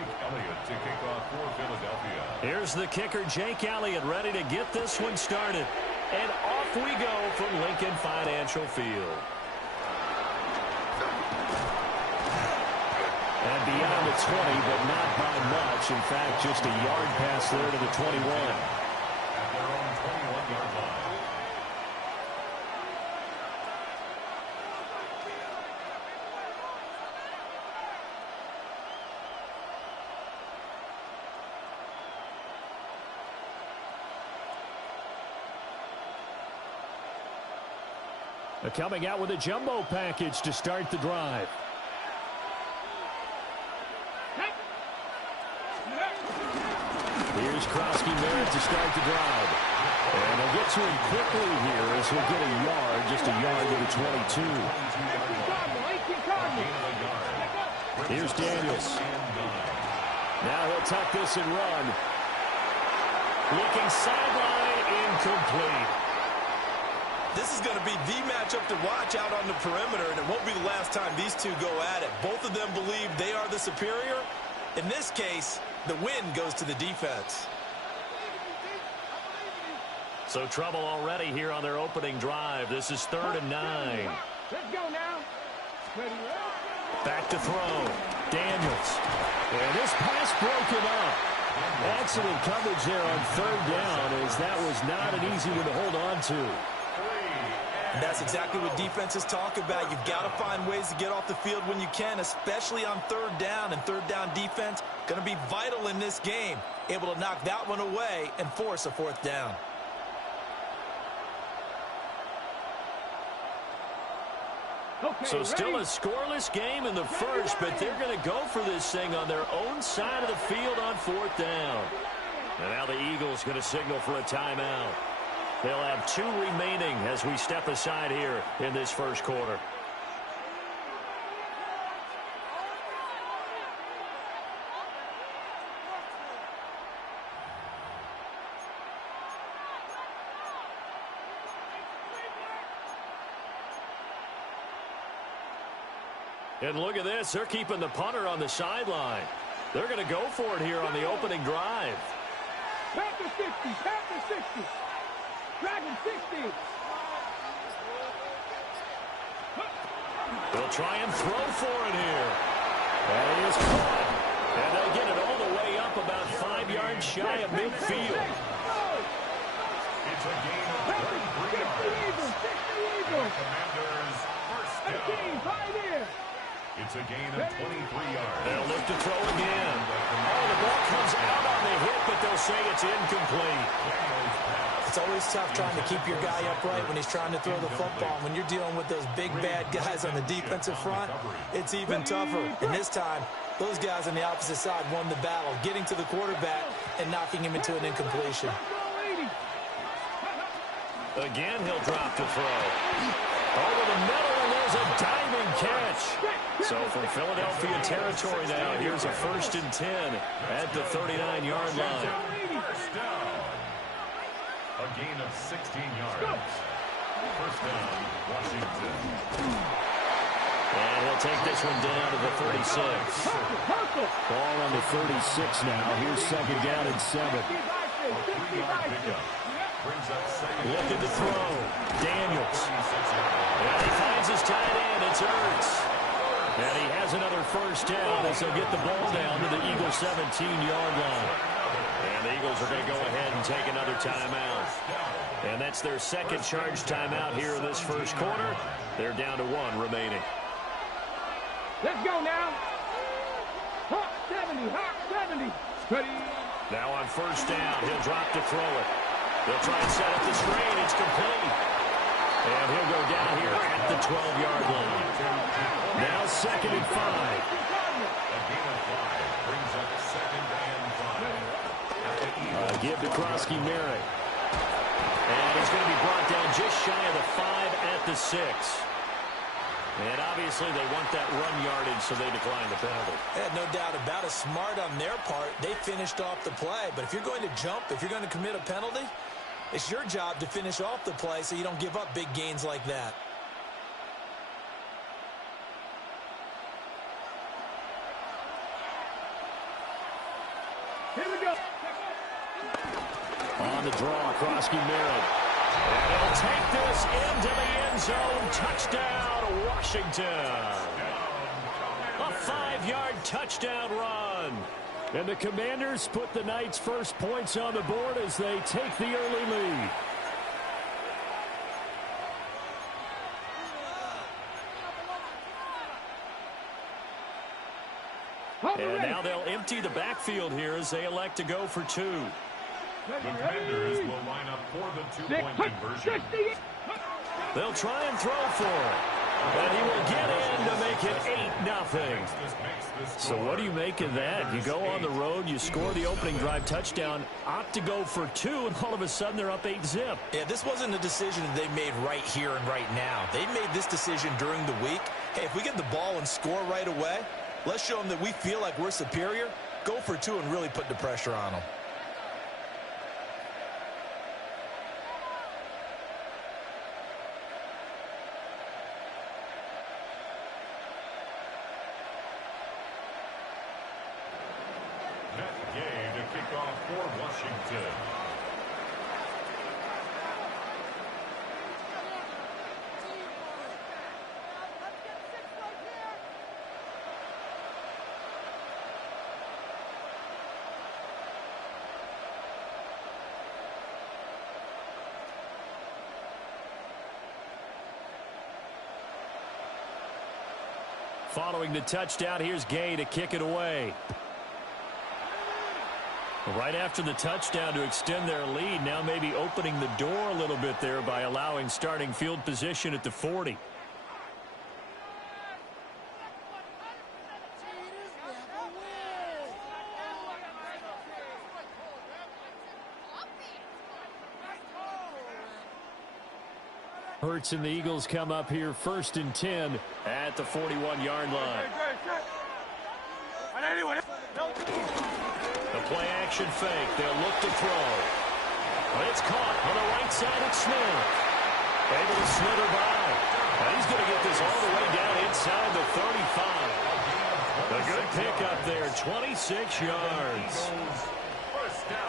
to kick off for Philadelphia. Here's the kicker, Jake Elliott, ready to get this one started. And off we go from Lincoln Financial Field. And beyond the 20, but not by much. In fact, just a yard pass there to the 21. At their own 21-yard line. Coming out with a jumbo package to start the drive. Here's Krosky-Merritt to start the drive. And he'll get to him quickly here as he'll get a yard, just a yard to the 22. Here's Daniels. Now he'll tuck this and run. Looking sideline, incomplete. This is going to be the matchup to watch out on the perimeter, and it won't be the last time these two go at it. Both of them believe they are the superior. In this case, the win goes to the defense. So trouble already here on their opening drive. This is 3rd and 9. Let's go now. Back to throw. Daniels. And this pass broken up. Excellent coverage there on 3rd down, as that was not an easy one to hold on to. And that's exactly what defenses talk about. You've got to find ways to get off the field when you can, especially on 3rd down. And 3rd down defense going to be vital in this game. Able to knock that one away and force a 4th down. Okay, so still ready? a scoreless game in the first, but they're going to go for this thing on their own side of the field on 4th down. And now the Eagles going to signal for a timeout. They'll have 2 remaining as we step aside here in this first quarter. And look at this. They're keeping the punter on the sideline. They're going to go for it here on the opening drive. Panther 60, Panther 60. Dragon 60. They'll try and throw for it here. And he is caught. And they'll get it all the way up about 5 yards shy of midfield. It's a gain of 33 yards. 60 Eagles. Commanders first down. Pioneer. It's a gain of 23 yards. They'll look to throw again. Oh, the ball comes out on the hit, but they'll say it's incomplete. It's always tough trying to keep your guy upright when he's trying to throw the football. When you're dealing with those big, bad guys on the defensive front, it's even tougher. And this time, those guys on the opposite side won the battle, getting to the quarterback and knocking him into an incompletion. Again, he'll drop to throw. Over the middle, and there's a diving catch. So from Philadelphia territory now, here's a 1st and 10 at the 39-yard line. First down. A gain of 16 yards. First down, Washington. And he'll take this one down to the 36. Ball on the 36 now. Here's 2nd down and 7. A 3-yard pickup. Brings up 2nd. Looking to throw. Daniels. And he finds his tight end. It's Ertz. And he has another 1st down as they'll get the ball down to the Eagles' 17-yard line. And the Eagles are going to go ahead and take another timeout. And that's their 2nd charge timeout here in this first quarter. They're down to 1 remaining. Let's go now. Hawk 70, Hawk 70. Ready. Now on 1st down, he'll drop to throw it. They'll try and set up the screen. It's complete. And he'll go down here at the 12-yard line. Now 2nd and 5. A gain of 5 brings up 2nd and 5. Give to Krosky-Merritt. And he's going to be brought down just shy of the 5 at the 6. And obviously they want that run yardage, so they decline the penalty. No doubt about it. Smart on their part. They finished off the play. But if you're going to jump, if you're going to commit a penalty, it's your job to finish off the play so you don't give up big gains like that. Here we go. On the draw, Krosky Merritt. And he'll take this into the end zone. Touchdown, Washington. A 5-yard touchdown run. And the Commanders put the Knights' first points on the board as they take the early lead. And now they'll empty the backfield here as they elect to go for 2. The Commanders will line up for the two-point conversion. They'll try and throw for it. And he will get in to make it 8-0. So what do you make of that? You go on the road, you score the opening drive touchdown, opt to go for 2, and all of a sudden they're up 8-zip. Yeah, this wasn't a decision that they made right here and right now. They made this decision during the week. Hey, if we get the ball and score right away, let's show them that we feel like we're superior. Go for 2 and really put the pressure on them. Matt Gay to kick off for Washington. Following the touchdown, here's Gay to kick it away. Right after the touchdown to extend their lead, now maybe opening the door a little bit there by allowing starting field position at the 40. Hurts and the Eagles come up here 1st and 10 at the 41-yard line. The play action fake. They'll look to throw. But it's caught on the right side. It's Smith. Able to slither by. And he's going to get this all the way down inside the 35. A good pickup there. 26 yards.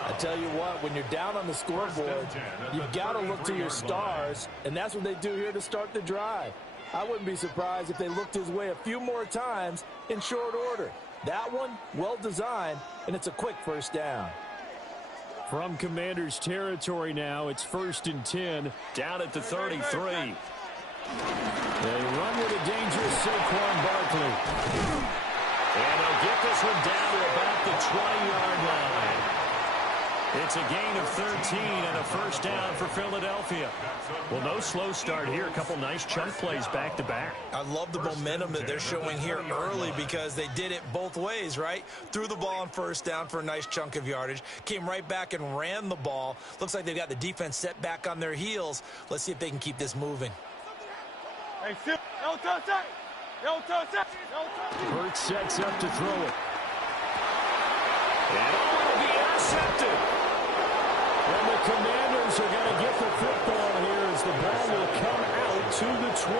I tell you what, when you're down on the scoreboard, you've got to look to your stars, and that's what they do here to start the drive. I wouldn't be surprised if they looked his way a few more times in short order. That one, well designed, and it's a quick first down. From Commanders territory now, it's 1st and 10, down at the 33. They run with a dangerous Saquon Barkley. And they'll get this one down to about the 20-yard line. It's a gain of 13 and a first down for Philadelphia. Well, no slow start here. A couple nice chunk plays back-to-back. I love the momentum that they're showing here early because they did it both ways, right? Threw the ball on first down for a nice chunk of yardage. Came right back and ran the ball. Looks like they've got the defense set back on their heels. Let's see if they can keep this moving. Hurts sets up to throw it. And it will be intercepted. And the Commanders are going to get the football here as the ball will come out to the 20.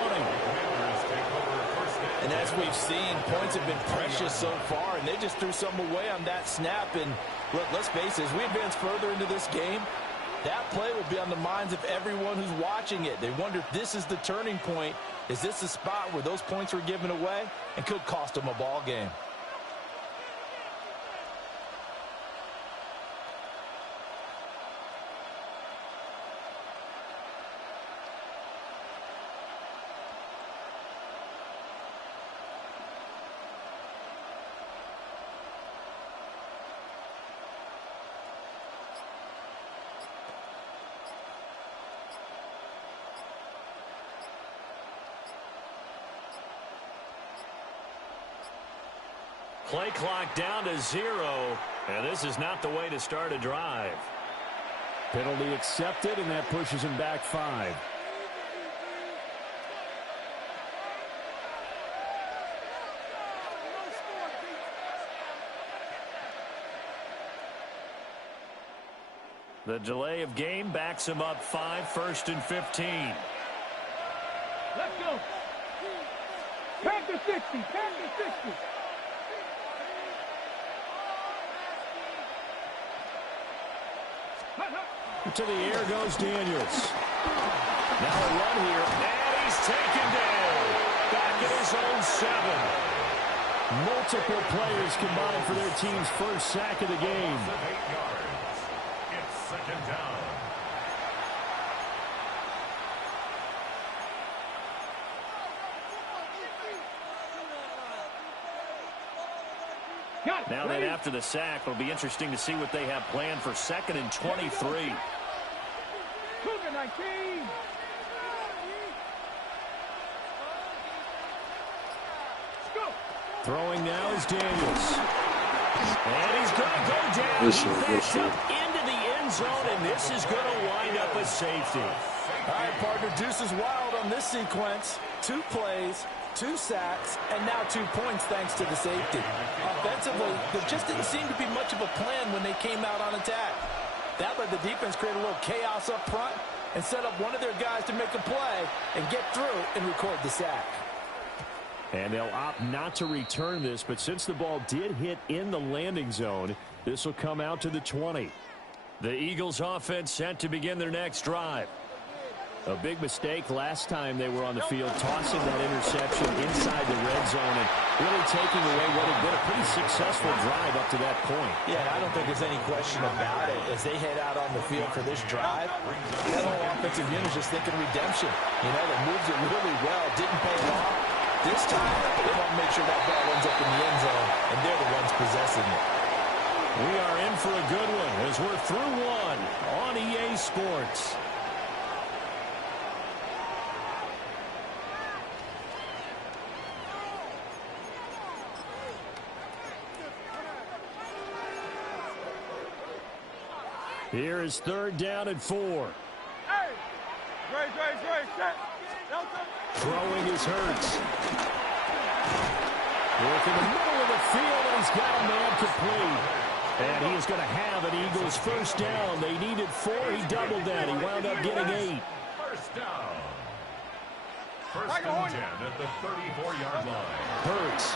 And as we've seen, points have been precious so far, and they just threw some away on that snap. And look, let's face it, as we advance further into this game, that play will be on the minds of everyone who's watching it. They wonder if this is the turning point. Is this the spot where those points were given away and could cost them a ball game? Play clock down to 0, and this is not the way to start a drive. Penalty accepted, and that pushes him back 5. The delay of game backs him up 5, 1st and 15. Let's go. Panther 60. Panther 60. To the air goes Daniels. Now a run here, and he's taken down. Back at his own 7. Multiple players combined for their team's first sack of the game. 8 yards. It's second down. Now then, after the sack, it'll be interesting to see what they have planned for 2nd and 23. Cougar 19. Throwing now is Daniels. And he's going to go down. He backs up into the end zone, and this is going to wind up a safety. All right, partner, deuce is wild on this sequence. 2 plays, 2 sacks, and now 2 points thanks to the safety. Offensively, there just didn't seem to be much of a plan when they came out on attack. That let the defense create a little chaos up front and set up one of their guys to make a play and get through and record the sack. And they'll opt not to return this, but since the ball did hit in the landing zone, this will come out to the 20. The Eagles offense set to begin their next drive. A big mistake last time they were on the field, tossing that interception inside the red zone and really taking away what had been a pretty successful drive up to that point. Yeah, and I don't think there's any question about it. As they head out on the field for this drive, that whole offensive unit is just thinking redemption. You know, they moved it really well, didn't pay off. This time, they want to make sure that ball ends up in the end zone, and they're the ones possessing it. We are in for a good one as we're through one on EA Sports. Here is 3rd down and 4. Hey! Great, set. Throwing is Hurts. Work in the middle of the field, and he's got a man complete. And he is going to have an Eagles first down. They needed 4. He doubled that. He wound up getting 8. First down. First and 10 at the 34-yard line. Hurts.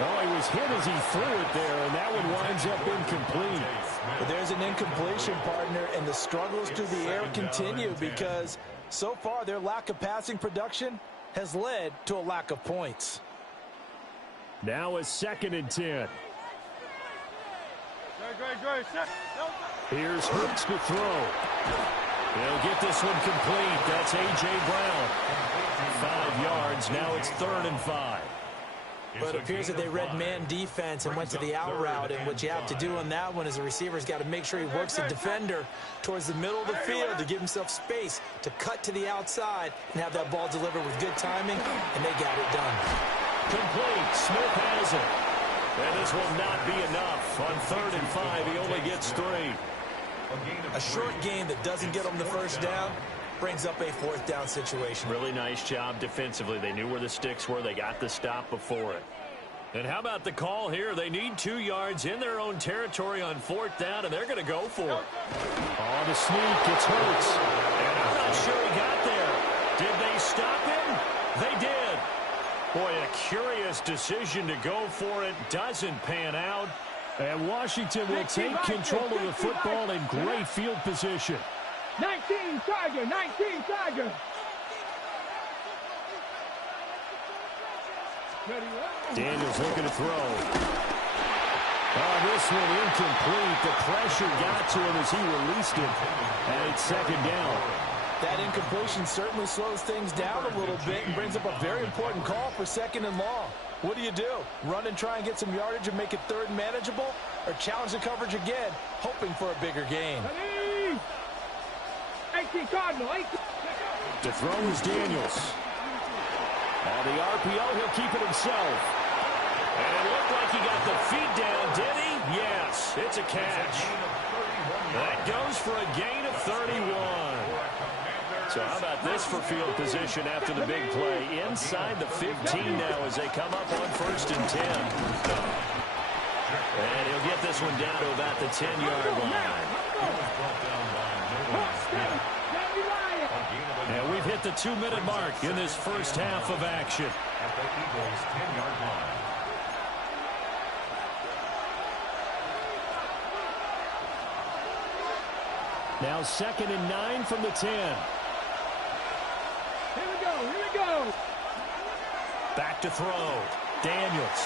Oh, he was hit as he threw it there, and that one winds up incomplete. But there's an incompletion, partner, and the struggles through the air continue because so far their lack of passing production has led to a lack of points. Now a 2nd and 10. Here's Hurts to throw. He'll get this one complete. That's A.J. Brown. 5 yards. Now it's 3rd and 5. But it appears that they read man defense and went to the out route. And what you have to do on that one is the receiver's got to make sure he works the defender towards the middle of the field to give himself space to cut to the outside and have that ball delivered with good timing, and they got it done. Complete. Smith has it. And this will not be enough. On 3rd and 5, he only gets 3. A short gain that doesn't get them the first down brings up a 4th down situation. Really nice job defensively. They knew where the sticks were. They got the stop before it. And how about the call here? They need 2 yards in their own territory on 4th down, and they're going to go for it. Oh, the sneak. It's Hurts. And I'm not sure he got there. Did they stop him? They did. Boy, a curious decision to go for it. Doesn't pan out. And Washington will take control of the football in great field position. 19 Tiger, 19 Tiger. Daniels looking to throw. Oh, this one incomplete. The pressure got to him as he released it. And it's 2nd down. That incompletion certainly slows things down a little bit and brings up a very important call for 2nd and long. What do? Run and try and get some yardage and make it 3rd manageable? Or challenge the coverage again, hoping for a bigger gain? 18 Cardinal, 18. To throw is Daniels. On the RPO, he'll keep it himself. And it looked like he got the feet down, did he? Yes, it's a catch. That goes for a gain of 31. So how about this for field position after the big play? Inside the 15 now as they come up on 1st and 10. And he'll get this one down to about the 10-yard line. And we've hit the 2-minute mark in this first half of action. At the Eagles' 10-yard line. Now 2nd and 9 from the 10. Here we go, here we go. Back to throw. Daniels.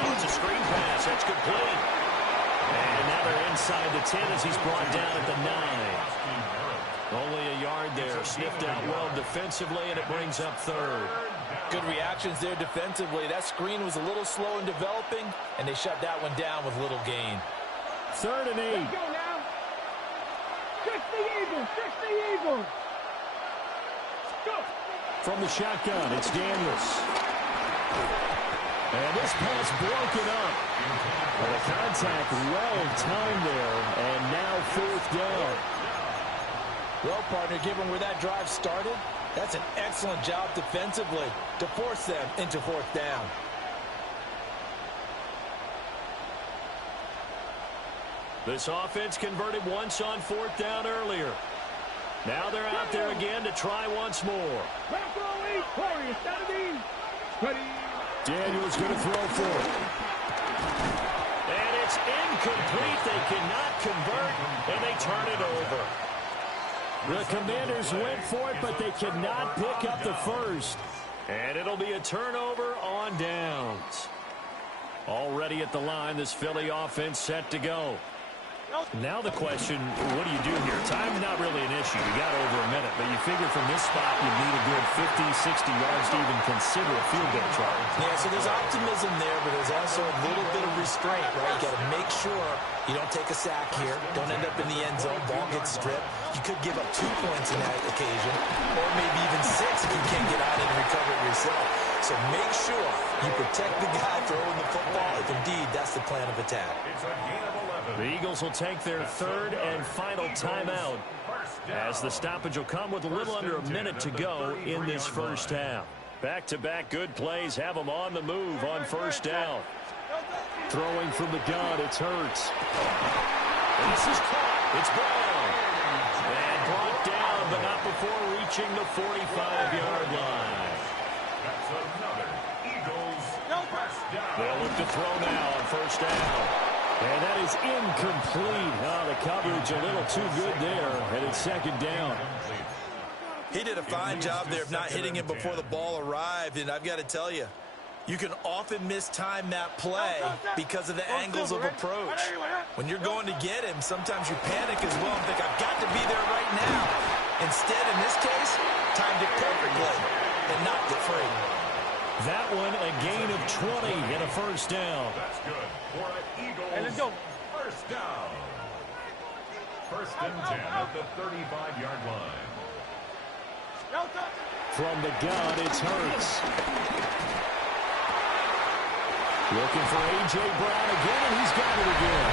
Oh, it's a screen pass. That's complete. And now they're inside the 10 as he's brought down at the 9. Only a yard there. Sniffed out well defensively, and it brings up 3rd. Good reactions there defensively. That screen was a little slow in developing, and they shut that one down with little gain. 3rd and 8. Let's go now. Fix the Eagles, fix the Eagles. Go. From the shotgun, it's Daniels. And this pass broken up. The contact well timed there, and now 4th down. Well, partner, given where that drive started, that's an excellent job defensively to force them into 4th down. This offense converted once on 4th down earlier. Now they're out there again to try once more. Daniels going to throw for it. And it's incomplete. They cannot convert, and they turn it over. The Commanders went for it, but they cannot pick up the first. And it'll be a turnover on downs. Already at the line, this Philly offense set to go. Now the question, what do you do here? Time's not really an issue. You got over a minute, but you figure from this spot you need a good 50, 60 yards to even consider a field goal try. Yeah, so there's optimism there, but there's also a little bit of restraint, right? You got to make sure you don't take a sack here. Don't end up in the end zone. Ball gets stripped. You could give up 2 points in that occasion, or maybe even 6 if you can't get out and recover it yourself. So make sure you protect the guy throwing the football if indeed that's the plan of attack. It's a gain of 11. The Eagles will take their 3rd and final timeout as the stoppage will come with a little under a minute to go in this first half. Back-to-back good plays have them on the move on 1st down. Throwing from the gun, it's Hurts. And this is caught. It's Brown. And brought down, but not before reaching the 45-yard line. That's another Eagles first down. They'll look to throw now on 1st down. And that is incomplete. Oh, the coverage a little too good there, and it's 2nd down. He did a fine job there of not hitting him before the ball arrived, and I've got to tell you, you can often mistime that play because of the angles of approach. When you're going to get him, sometimes you panic as well and think, I've got to be there right now. Instead, in this case, timed it perfectly and knocked it free. That one a gain of 20 and a 1st down. That's good for an Eagles Hey, let's go. first down. 1st and 10 at the 35-yard line. From the gun, it's Hurts. Looking for A.J. Brown again, and he's got it again.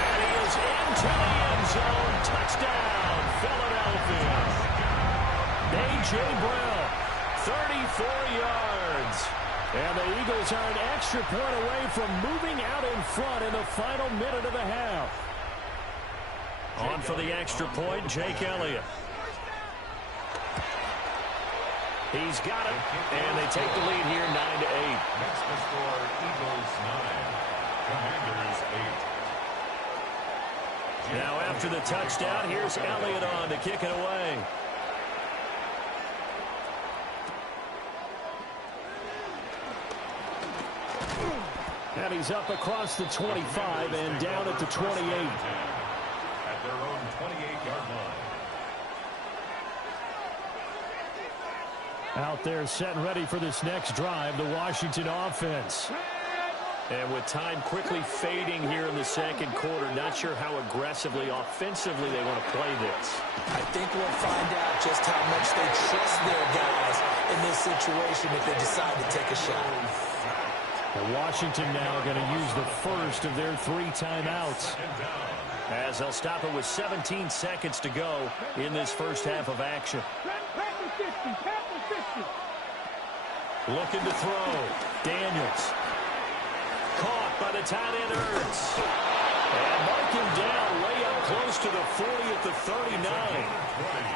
And he is into the end zone. Touchdown, Philadelphia. A.J. Brown, 34 yards. And the Eagles are an extra point away from moving out in front in the final minute of the half. On for the extra point, Jake Elliott. He's got it, and they take the lead here 9-8. Next to score, Eagles 9, Commanders 8. Now after the touchdown, here's Elliott on to kick it away. And he's up across the 25 and down at the 28. At their own 28-yard line. Out there set and ready for this next drive, the Washington offense. And with time quickly fading here in the 2nd quarter, not sure how aggressively, offensively they want to play this. I think we'll find out just how much they trust their guys in this situation if they decide to take a shot. And Washington now going to use the first of their 3 timeouts, as they'll stop it with 17 seconds to go in this first half of action. Looking to throw. Daniels. Caught by the tight end Ertz. And mark him down way up close to the 40 at the 39.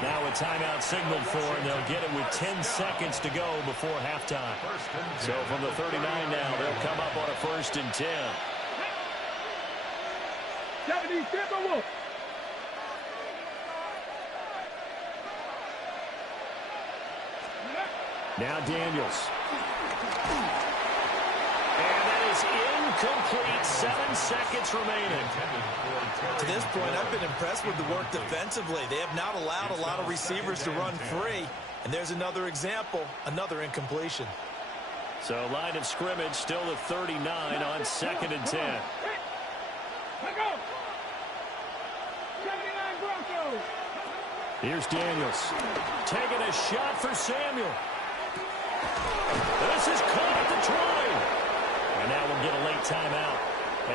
Now a timeout signaled for, and they'll get it with 10 seconds to go before halftime. So from the 39 now, they'll come up on a 1st and 10. Now Daniels. And that is incomplete. 7 seconds remaining. To this point, I've been impressed with the work defensively. They have not allowed a lot of receivers to run free. And there's another example, another incompletion. So line of scrimmage still at 39 on 2nd and 10. Let go. 79 Broncos. Here's Daniels. Taking a shot for Samuel. This is caught at the 20. And now we'll get a late timeout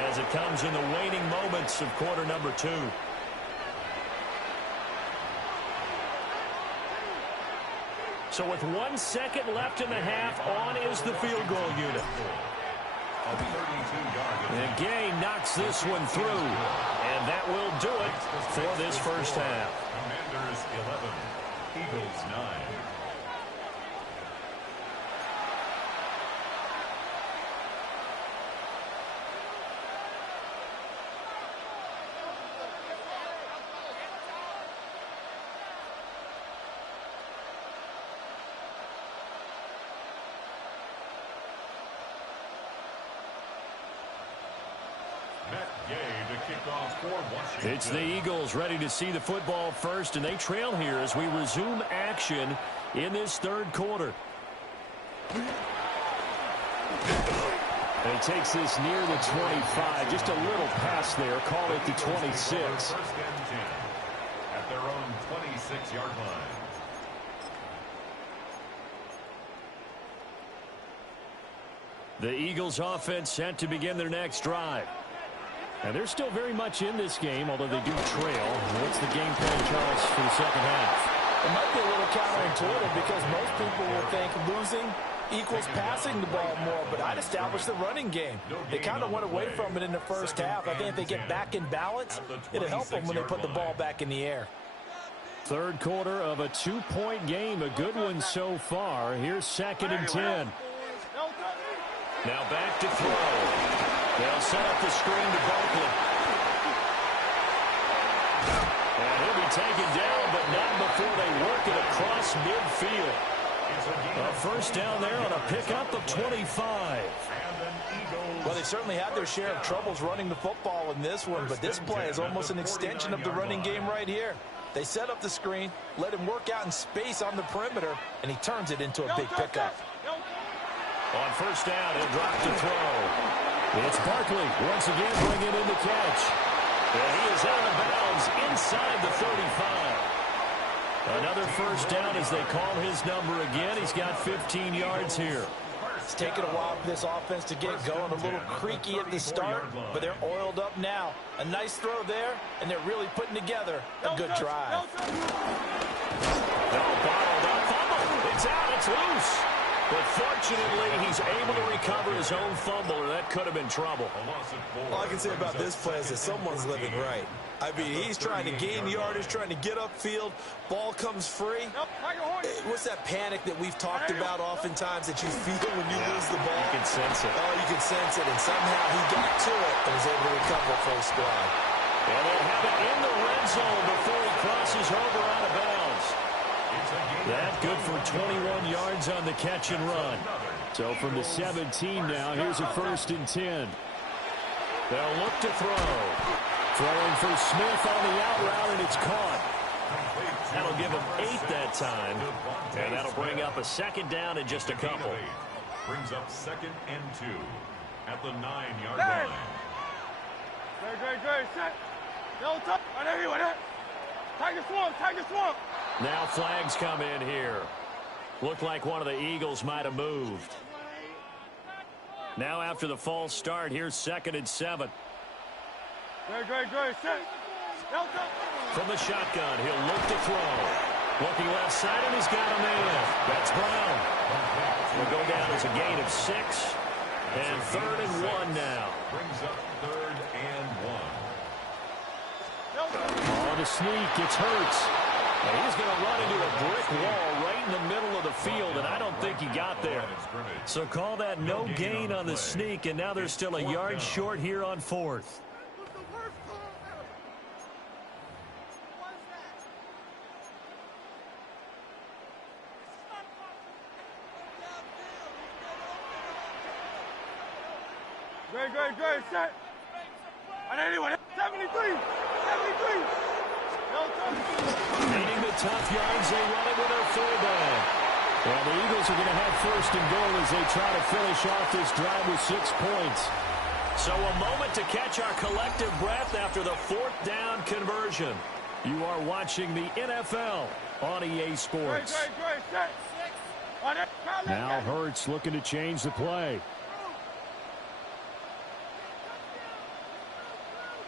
as it comes in the waning moments of quarter number 2. So with 1 second left in the half, on is the field goal unit. And Gay knocks this one through. And that will do it for this first half. Commanders 11, Eagles 9. It's the Eagles ready to see the football first, and they trail here as we resume action in this third quarter. And he takes this near the 25, just a little pass there, call it the 26. First and 10 at their own 26-yard line. The Eagles offense set to begin their next drive. And they're still very much in this game, although they do trail. What's the game plan, Charles, for the second half? It might be a little counterintuitive because most people will think losing equals passing the ball more, but I'd establish the running game. They kind of went away from it in the first half. I think if they get back in balance, it'll help them when they put the ball back in the air. Third quarter of a 2-point game, a good one so far. Here's 2nd and 10. Now back to throw. They'll set up the screen to Barkley. And he'll be taken down, but not before they work it across midfield. A first down there on a pickup of 25. Well, they certainly had their share of troubles running the football in this one, but this play is almost an extension of the running game right here. They set up the screen, let him work out in space on the perimeter, and he turns it into a big pickup. On first down, he'll drop to throw. It's Barkley once again bringing in the catch. And he is out of bounds inside the 35. Another first down as they call his number again. He's got 15 yards here. It's taken a while for this offense to get going. A little creaky at the start, but they're oiled up now. A nice throw there, and they're really putting together a good drive. No, bottled up. Fumble. It's out. It's loose. But fortunately, he's able to recover his own fumble, or that could have been trouble. All I can say about this play is that someone's living right. I mean, he's trying to gain yardage, trying to get upfield. Ball comes free. What's that panic that we've talked about oftentimes that you feel when you lose the ball? You can sense it. Oh, you can sense it. And somehow he got to it and was able to recover for his squad. And they'll have it in the red zone before he crosses over out of bounds. That good for 21 yards on the catch and run. So from the 17 now, here's a 1st and 10. They'll look to throw. Throwing for Smith on the out route, and it's caught. That'll give him 8 that time. And that'll bring up a 2nd down and just a couple. Brings up 2nd and 2 at the 9-yard line. Great. Set. No touch. Tiger swamp. Now flags come in here. Looked like one of the Eagles might have moved. Now after the false start, here's 2nd and 7. Great. Set. No touch. From the shotgun, he'll look to throw. Looking left side, and he's got a man. That's Brown. Will go down as a gain of 6. And 3rd and 1 now. Brings up 3rd and 1. On the sneak, it's Hurts. And he's going to run into a brick wall right in the middle of the field, and I don't think he got there. So call that no gain on the sneak, and now they're still a yard short here on 4th. Great, set. And anyone, 73. Needing the tough yards, they run it with their fullback. Well, the Eagles are going to have first and goal as they try to finish off this drive with 6 points. So a moment to catch our collective breath after the 4th down conversion. You are watching the NFL on EA Sports. Great, set. Now Hurts looking to change the play.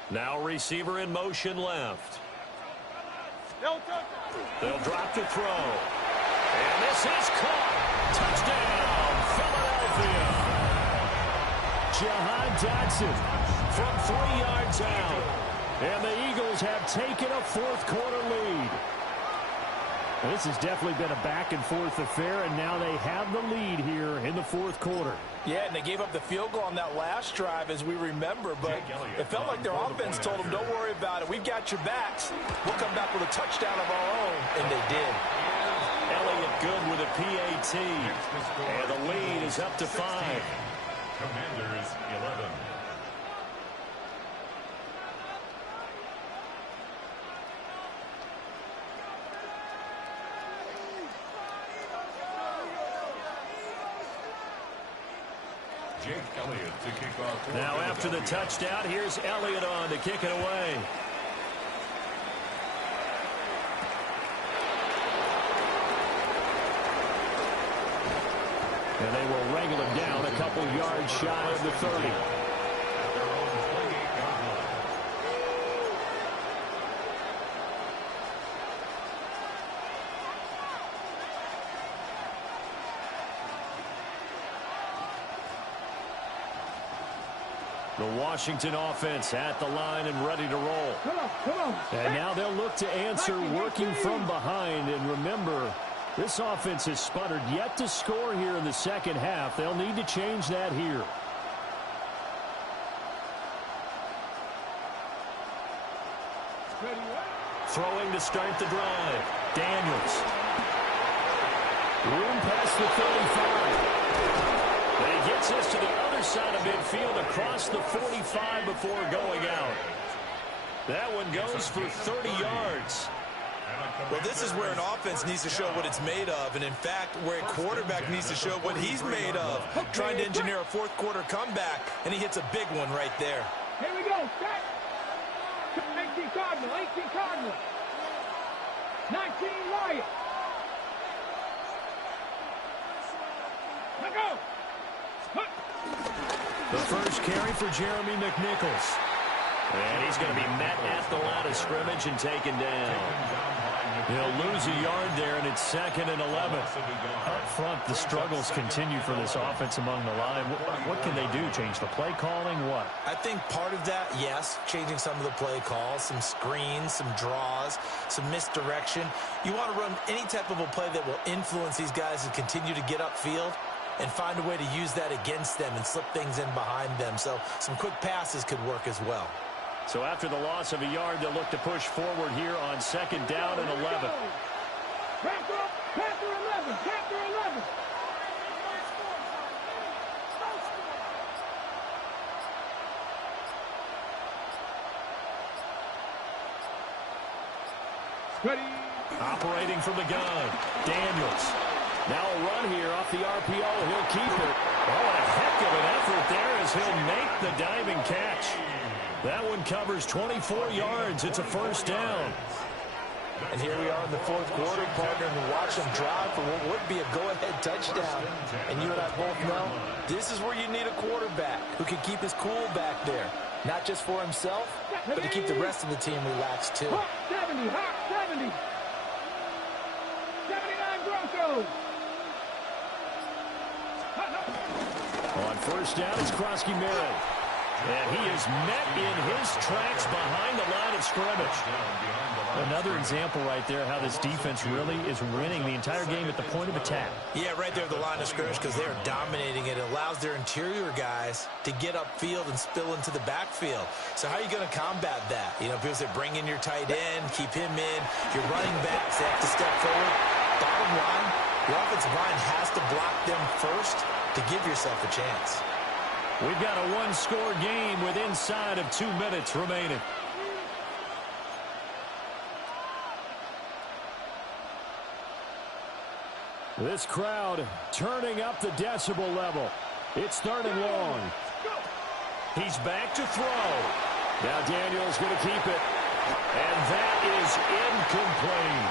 Now receiver in motion left. They'll drop to throw. And this is caught. Touchdown, Philadelphia. Jahan Dotson from 3 yards out. And the Eagles have taken a 4th quarter lead. This has definitely been a back-and-forth affair, and now they have the lead here in the 4th quarter. Yeah, and they gave up the field goal on that last drive, as we remember, but it felt like their offense told them, don't worry about it. We've got your backs. We'll come back with a touchdown of our own, and they did. Elliott good with a PAT, and the lead is up to 5. Commanders 11. Jake Elliott to kick off. Now after the touchdown, here's Elliott on to kick it away. And they will wrangle him down a couple yards shy of the 30. The Washington offense at the line and ready to roll. Come on. And now they'll look to answer working from behind. And remember, this offense has sputtered yet to score here in the second half. They'll need to change that here. Throwing to start the drive. Daniels. Room past the 35. And he gets us to the other side of midfield across the 45 before going out. That one goes for 30 yards. Well, this is where an offense needs to show what it's made of, and in fact, where a quarterback needs to show what he's made of, trying to engineer a 4th quarter comeback, and he hits a big one right there. Here we go, set. 18 Cardinal, 19 Lion. Let go. The first carry for Jeremy McNichols. And he's going to be met at the line of scrimmage and taken down. He'll lose a yard there, and it's 2nd and 11. Up front, the struggles continue for this offense among the line. What can they do? Change the play calling? What? I think part of that, yes, changing some of the play calls, some screens, some draws, some misdirection. You want to run any type of a play that will influence these guys to continue to get upfield and find a way to use that against them and slip things in behind them. So some quick passes could work as well. So after the loss of a yard, they'll look to push forward here on 2nd down and 11. Chapter 11. Ready. Operating from the gun, Daniels. Now a run here off the RPO. He'll keep it. Oh, and a heck of an effort there as he'll make the diving catch. That one covers 24 yards. It's a 1st down. And here we are in the 4th quarter, partner, and watch them drive for what would be a go-ahead touchdown. And you and I both know this is where you need a quarterback who can keep his cool back there. Not just for himself, but to keep the rest of the team relaxed, too. Hawk 70. 79 Broncos. On 1st down, it's Krosky Merritt. And he is met in his tracks behind the line of scrimmage. Another example right there how this defense really is winning the entire game at the point of attack. Yeah, right there at the line of scrimmage because they're dominating it. It allows their interior guys to get upfield and spill into the backfield. So how are you going to combat that? You know, people say bring in your tight end, keep him in. Your running backs, they have to step forward. Bottom line, your offensive line has to block them first to give yourself a chance. We've got a one-score game with inside of 2 minutes remaining. This crowd turning up the decibel level. It's 3rd and long. He's back to throw. Now Daniel's going to keep it. And that is incomplete.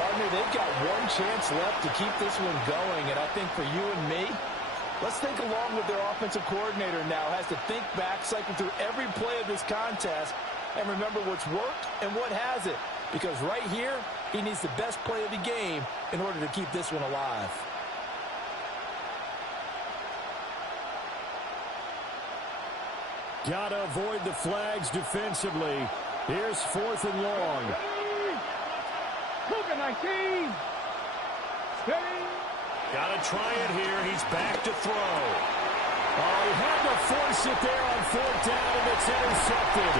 Partner, they've got one chance left to keep this one going. And I think for you and me, let's think along with their offensive coordinator now. Has to think back, cycle through every play of this contest, and remember what's worked and what hasn't. Because right here, he needs the best play of the game in order to keep this one alive. Gotta avoid the flags defensively. Here's 4th and long. Look at 19. Gotta try it here. He's back to throw. Oh, he had to force it there on 4th down, and it's intercepted.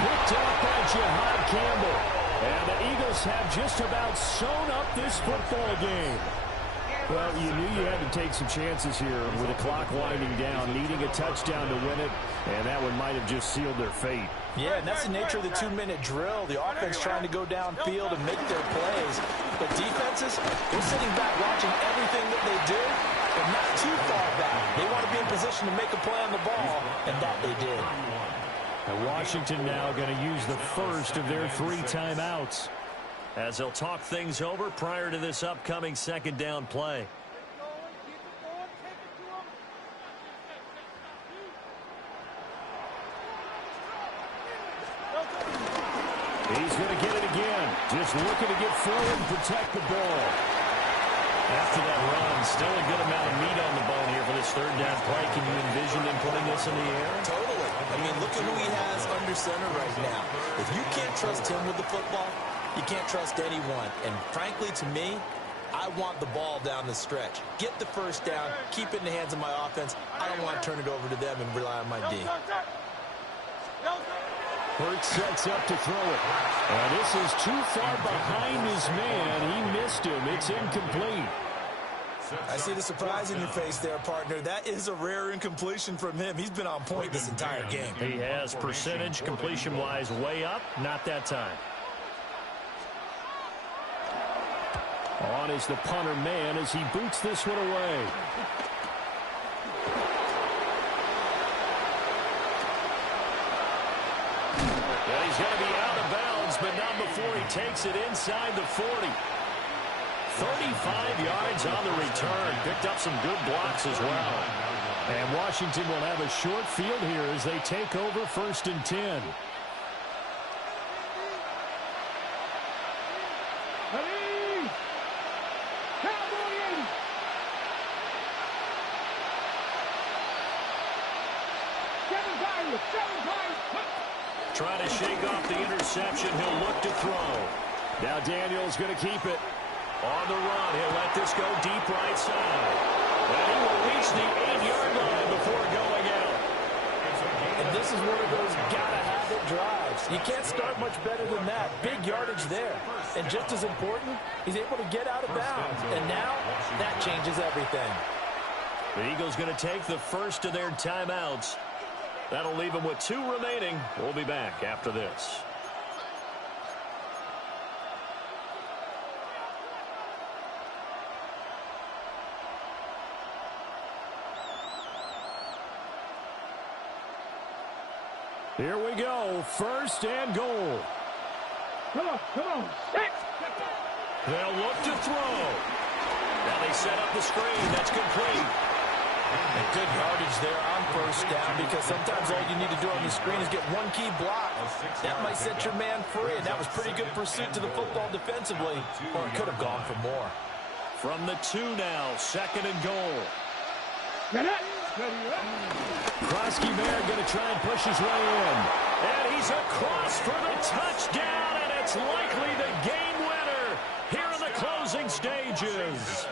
Picked up by Jihad Campbell. And the Eagles have just about sewn up this football game. Well, you knew you had to take some chances here with the clock winding down, needing a touchdown to win it, and that one might have just sealed their fate. Yeah, and that's the nature of the 2-minute drill. The offense trying to go downfield and make their plays. But defenses, they're sitting back watching everything that they do, but not too far back. They want to be in position to make a play on the ball, and that they did. And Washington now going to use the first of their 3 timeouts as they'll talk things over prior to this upcoming 2nd down play. He's going to get it again. Just looking to get forward and protect the ball. After that run, still a good amount of meat on the bone here for this 3rd down play. Can you envision them putting this in the air? Totally. I mean, look at who he has under center right now. If you can't trust him with the football, you can't trust anyone. And frankly, to me, I want the ball down the stretch. Get the 1st down, keep it in the hands of my offense. I don't want to turn it over to them and rely on my D. Hurts sets up to throw it. And this is too far behind his man. He missed him. It's incomplete. I see the surprise in your face there, partner. That is a rare incompletion from him. He's been on point this entire game. He has percentage completion-wise way up. Not that time. On is the punter man as he boots this one away. And he's going to be out of bounds, but not before he takes it inside the 40. 35 yards on the return. Picked up some good blocks as well. And Washington will have a short field here as they take over 1st and 10. Trying to shake off the interception. He'll look to throw. Now Daniel's going to keep it. On the run, he'll let this go deep right side. And he will reach the 8-yard line before going out. And this is one of those gotta-have-it drives. You can't start much better than that. Big yardage there. And just as important, he's able to get out of bounds. And now, that changes everything. The Eagles going to take the first of their timeouts. That'll leave them with 2 remaining. We'll be back after this. Here we go. 1st and goal. Come on. They'll look to throw. Now they set up the screen. That's complete. And good yardage there on 1st down, because sometimes all you need to do on the screen is get one key block. That might set your man free, and that was pretty good pursuit to the football defensively, or it could have gone for more. From the 2 now, 2nd and goal. Krosky-Mayer going to try and push his way in. And he's across for the touchdown, and it's likely the game winner here in the closing stages.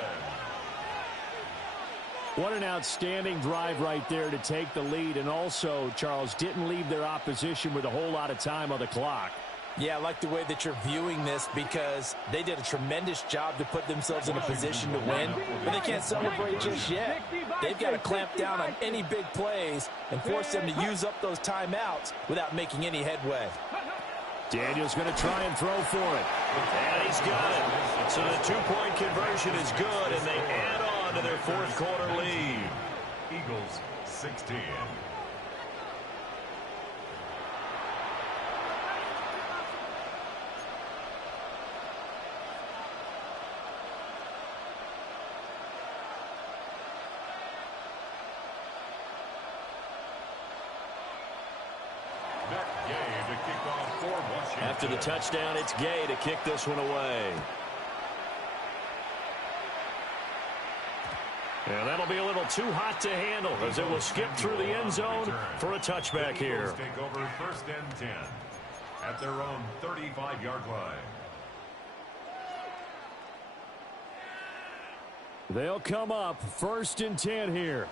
What an outstanding drive right there to take the lead. And also, Charles, didn't leave their opposition with a whole lot of time on the clock. Yeah, I like the way that you're viewing this, because they did a tremendous job to put themselves in a position to win, but they can't celebrate just yet. They've got to clamp down on any big plays and force them to use up those timeouts without making any headway. Daniels going to try and throw for it. And he's got it. So the two-point conversion is good, and they add on to their fourth quarter lead. Eagles 16. After the touchdown, it's Gay to kick this one away. And that'll be a little too hot to handle as it will skip through the end zone for a touchback here. Take over 1st and 10 at their own 35-yard line. They'll come up 1st and 10 here.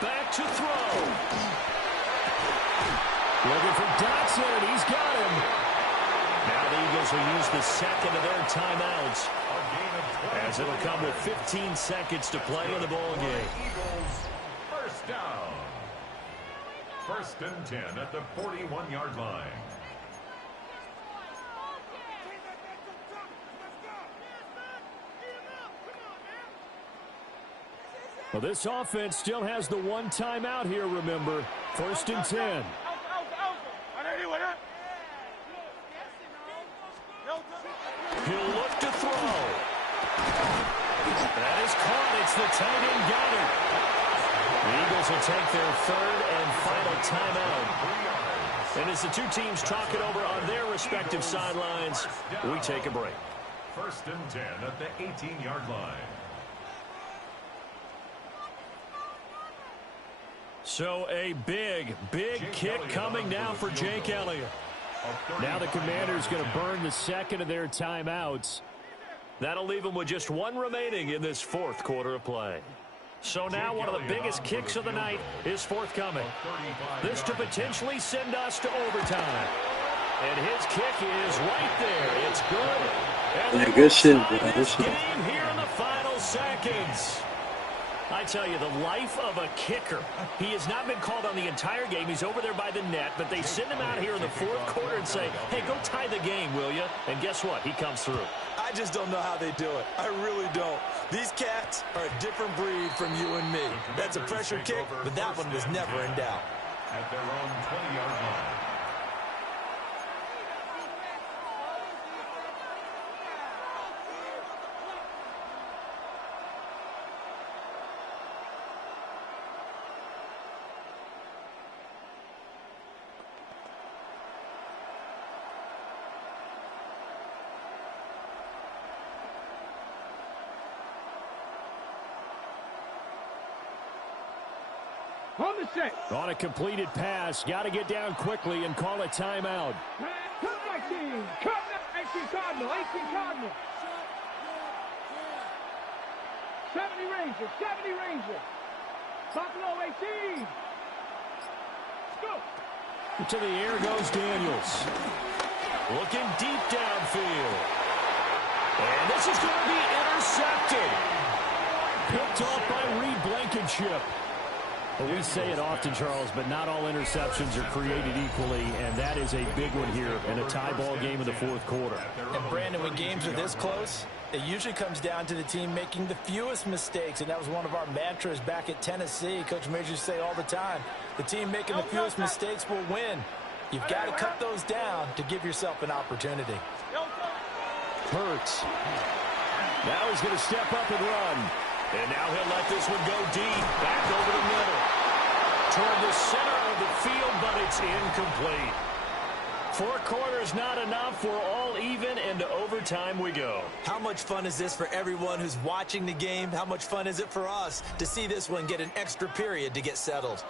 Back to throw. Looking for Dotson. He's got him. Now the Eagles will use the second of their timeouts, as it'll come with 15 seconds to play in the ball game. Eagles, first down. 1st and 10 at the 41-yard line. Well, this offense still has the one timeout here, remember. 1st and 10. He'll look to throw. That is caught. It's the tight end Goddard. The Eagles will take their 3rd and final timeout. And as the two teams talk it over on their respective sidelines, we take a break. 1st and 10 at the 18-yard line. So a big kick coming now for Jake Elliott. Now the Commanders going to burn the second of their timeouts. That'll leave them with just one remaining in this fourth quarter of play. So now one of the biggest kicks of the night is forthcoming. This to potentially send us to overtime. And his kick is right there. It's good. And good shit. This game here in the final seconds. I tell you, the life of a kicker. He has not been called on the entire game. He's over there by the net, but they send him out here in the fourth quarter and say, hey, go tie the game, will you? And guess what? He comes through. I just don't know how they do it. I really don't. These cats are a different breed from you and me. That's a pressure kick, but that one was never in doubt. At their own 20-yard line. On the set. On a completed pass, got to get down quickly and call a timeout. Cut 19. Cut 18 Cardinal. 18 Cardinal. 70 Ranger. 70 Ranger. Buffalo 18. Go. To the air goes Daniels. Looking deep downfield. And this is going to be intercepted. Picked off by Reed Blankenship. Well, we say it often, Charles, but not all interceptions are created equally, and that is a big one here in a tie ball game in the fourth quarter. And, Brandon, when games are this close, it usually comes down to the team making the fewest mistakes, and that was one of our mantras back at Tennessee. Coach Majors used to say all the time, the team making the fewest mistakes will win. You've got to cut those down to give yourself an opportunity. Hurts. Now he's going to step up and run. And now he'll let this one go deep, back over the middle. Toward the center of the field, but it's incomplete. 4 quarters not enough. We're all even, and to overtime we go. How much fun is this for everyone who's watching the game? How much fun is it for us to see this one get an extra period to get settled?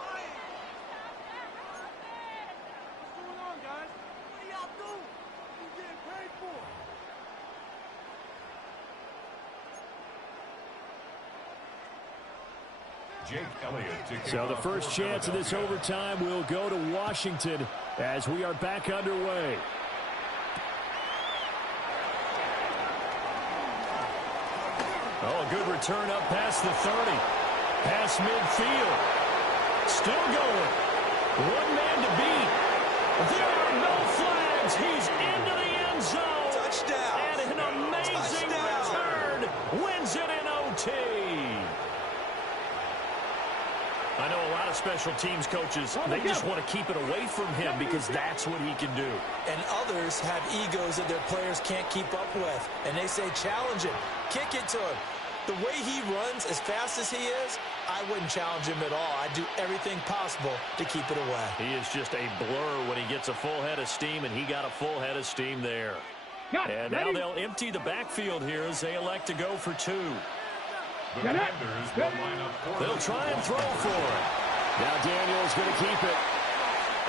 So the first chance of this overtime will go to Washington as we are back underway. Oh, a good return up past the 30. Past midfield. Still going. One man to beat. There are no flags. He's into the end zone. Touchdown. And an amazing return. Wins it in OT. I know a lot of special teams coaches, they just want to keep it away from him because that's what he can do. And others have egos that their players can't keep up with. And they say, challenge him. Kick it to him. The way he runs as fast as he is, I wouldn't challenge him at all. I'd do everything possible to keep it away. He is just a blur when he gets a full head of steam, and he got a full head of steam there. And now they'll empty the backfield here as they elect to go for 2. The defenders will line up for They'll try and throw for it. Now Daniel's going to keep it.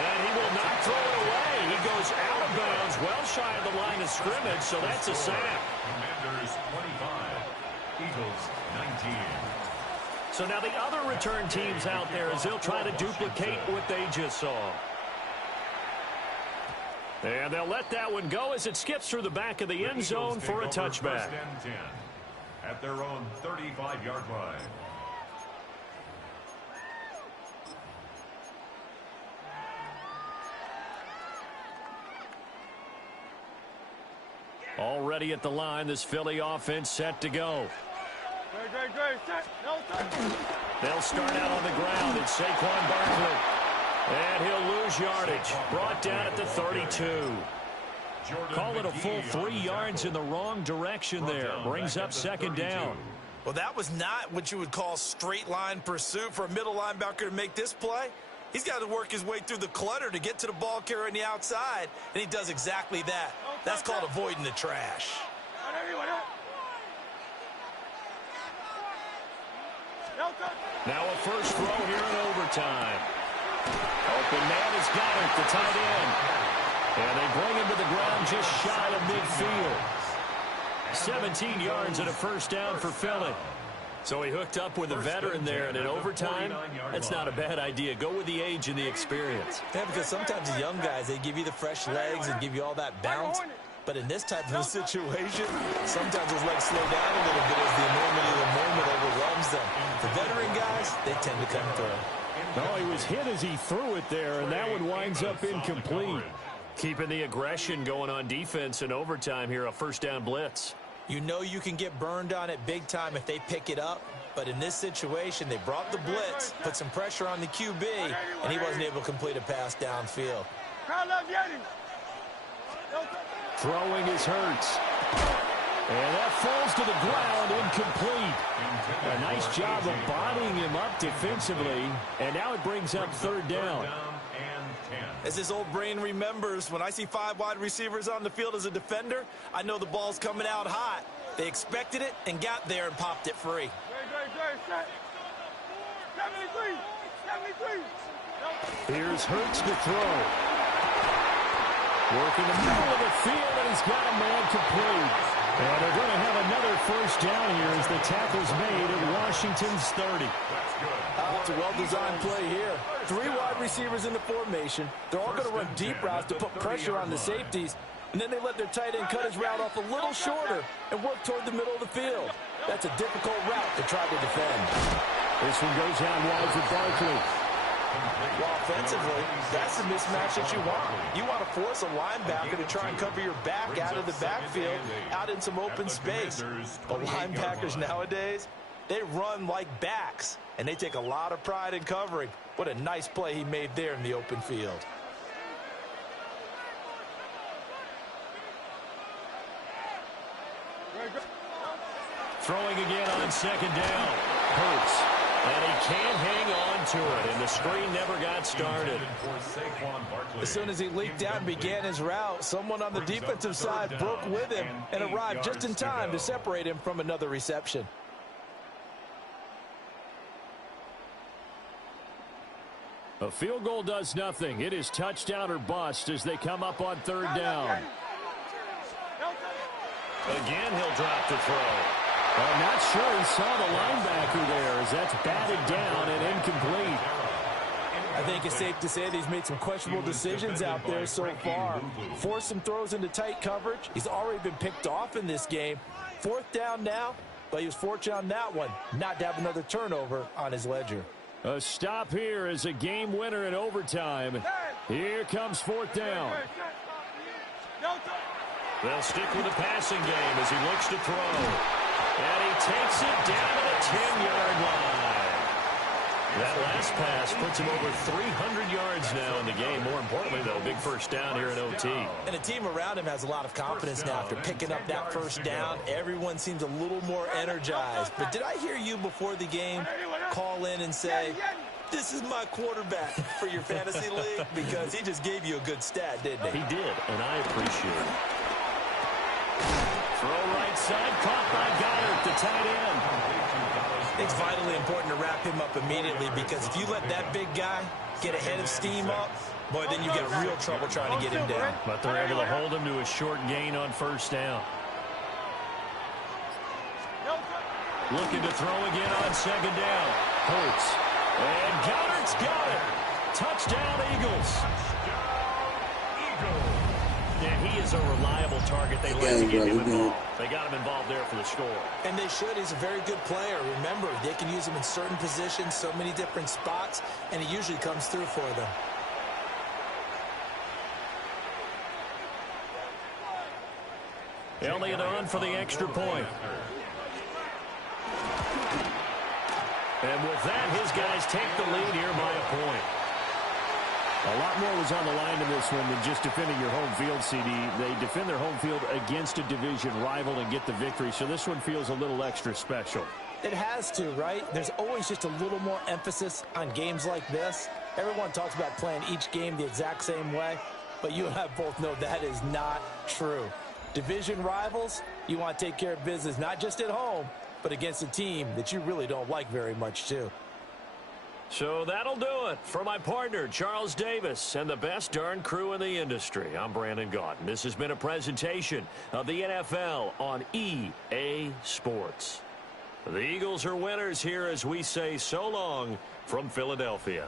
And he will not throw it away. He goes out of bounds, well shy of the line of scrimmage, so that's a sack. Commanders 25, Eagles 19. So now the other return teams out there as they'll try to duplicate what they just saw. And they'll let that one go as it skips through the back of the end zone for a touchback. First and 10 at their own 35-yard line. Already at the line, this Philly offense set to go. They'll start out on the ground. It's Saquon Barkley. And he'll lose yardage. Brought down at the 32. Call it a full 3 yards in the wrong direction there. Brings up second down. Well, that was not what you would call straight line pursuit for a middle linebacker to make this play. He's got to work his way through the clutter to get to the ball carrier on the outside, and he does exactly that. That's called avoiding the trash. Now a first throw here in overtime. Open man has got it, the tight end. And they bring him to the ground just shy of midfield. 17 yards and a first down for Philly. So he hooked up with a veteran there, and in overtime, that's not a bad idea. Go with the age and the experience. Yeah, because sometimes the young guys, they give you the fresh legs and give you all that bounce. But in this type of a situation, sometimes those legs slow down a little bit as the enormity of the moment overwhelms them. The veteran guys, they tend to come through. No, he was hit as he threw it there, and that one winds up incomplete. Keeping the aggression going on defense in overtime here, a first down blitz. You know you can get burned on it big time if they pick it up. But in this situation, they brought the blitz, put some pressure on the QB, and he wasn't able to complete a pass downfield. Throwing is Hurts. And that falls to the ground, incomplete. A nice job of bodying him up defensively. And now it brings up third down. As his old brain remembers, when I see 5 wide receivers on the field as a defender, I know the ball's coming out hot. They expected it and got there and popped it free. Here's Hurts to throw. Working the middle of the field, and he's got a man complete. And they're going to have another first down here as the tackle's made at Washington's 30. It's a well-designed play here. 3 wide receivers in the formation. They're all going to run deep routes to put pressure on the safeties. And then they let their tight end cut his route off a little shorter and work toward the middle of the field. That's a difficult route to try to defend. This one goes out wide for Barkley. Well, offensively, that's the mismatch that you want. You want to force a linebacker to try and cover your back out of the backfield, out in some open space. But linebackers nowadays, they run like backs, and they take a lot of pride in covering. What a nice play he made there in the open field. Throwing again on second down. Hurts. And he can't hang on to it, and the screen never got started. As soon as he leaked out and began his route, someone on the defensive side broke with him and arrived just in time to separate him from another reception. A field goal does nothing. It is touchdown or bust as they come up on third down. Again, he'll drop the throw. I'm not sure he saw the linebacker there as that's batted down and incomplete. I think it's safe to say that he's made some questionable decisions out there so far. Forced some throws into tight coverage. He's already been picked off in this game. 4th down now. But he was fortunate on that one, not to have another turnover on his ledger. A stop here is a game winner in overtime. Here comes fourth down. They'll stick with the passing game as he looks to throw. And he takes it down to the 10-yard line. That last pass puts him over 300 yards now in the game. More importantly, though, big first down here in OT. And the team around him has a lot of confidence now after picking up that first down. Everyone seems a little more energized. But did I hear you before the game call in and say, this is my quarterback for your fantasy league? Because he just gave you a good stat, didn't he? He did, and I appreciate it. Throw right side, caught by Goddard, the tight end. It's vitally important to wrap him up immediately, because if you let that big guy get ahead of steam up, boy, then you get real trouble trying to get him down. But they're able to hold him to a short gain on first down. Looking to throw again on second down. Hurts. And Goddard's got it. Touchdown, Eagles. And he is a reliable target. They like to get him involved. They got him involved there for the score. And they should. He's a very good player. Remember, they can use him in certain positions, so many different spots, and he usually comes through for them. Elliott on for the extra point. And with that, his guys take the lead here by a point. A lot more was on the line in this one than just defending your home field, CD. They defend their home field against a division rival and get the victory, so this one feels a little extra special. It has to, right? There's always just a little more emphasis on games like this. Everyone talks about playing each game the exact same way, but you and I both know that is not true. Division rivals, you want to take care of business not just at home, but against a team that you really don't like very much, too. So that'll do it for my partner, Charles Davis, and the best darn crew in the industry. I'm Brandon Gaudin. This has been a presentation of the NFL on EA Sports. The Eagles are winners here as we say so long from Philadelphia.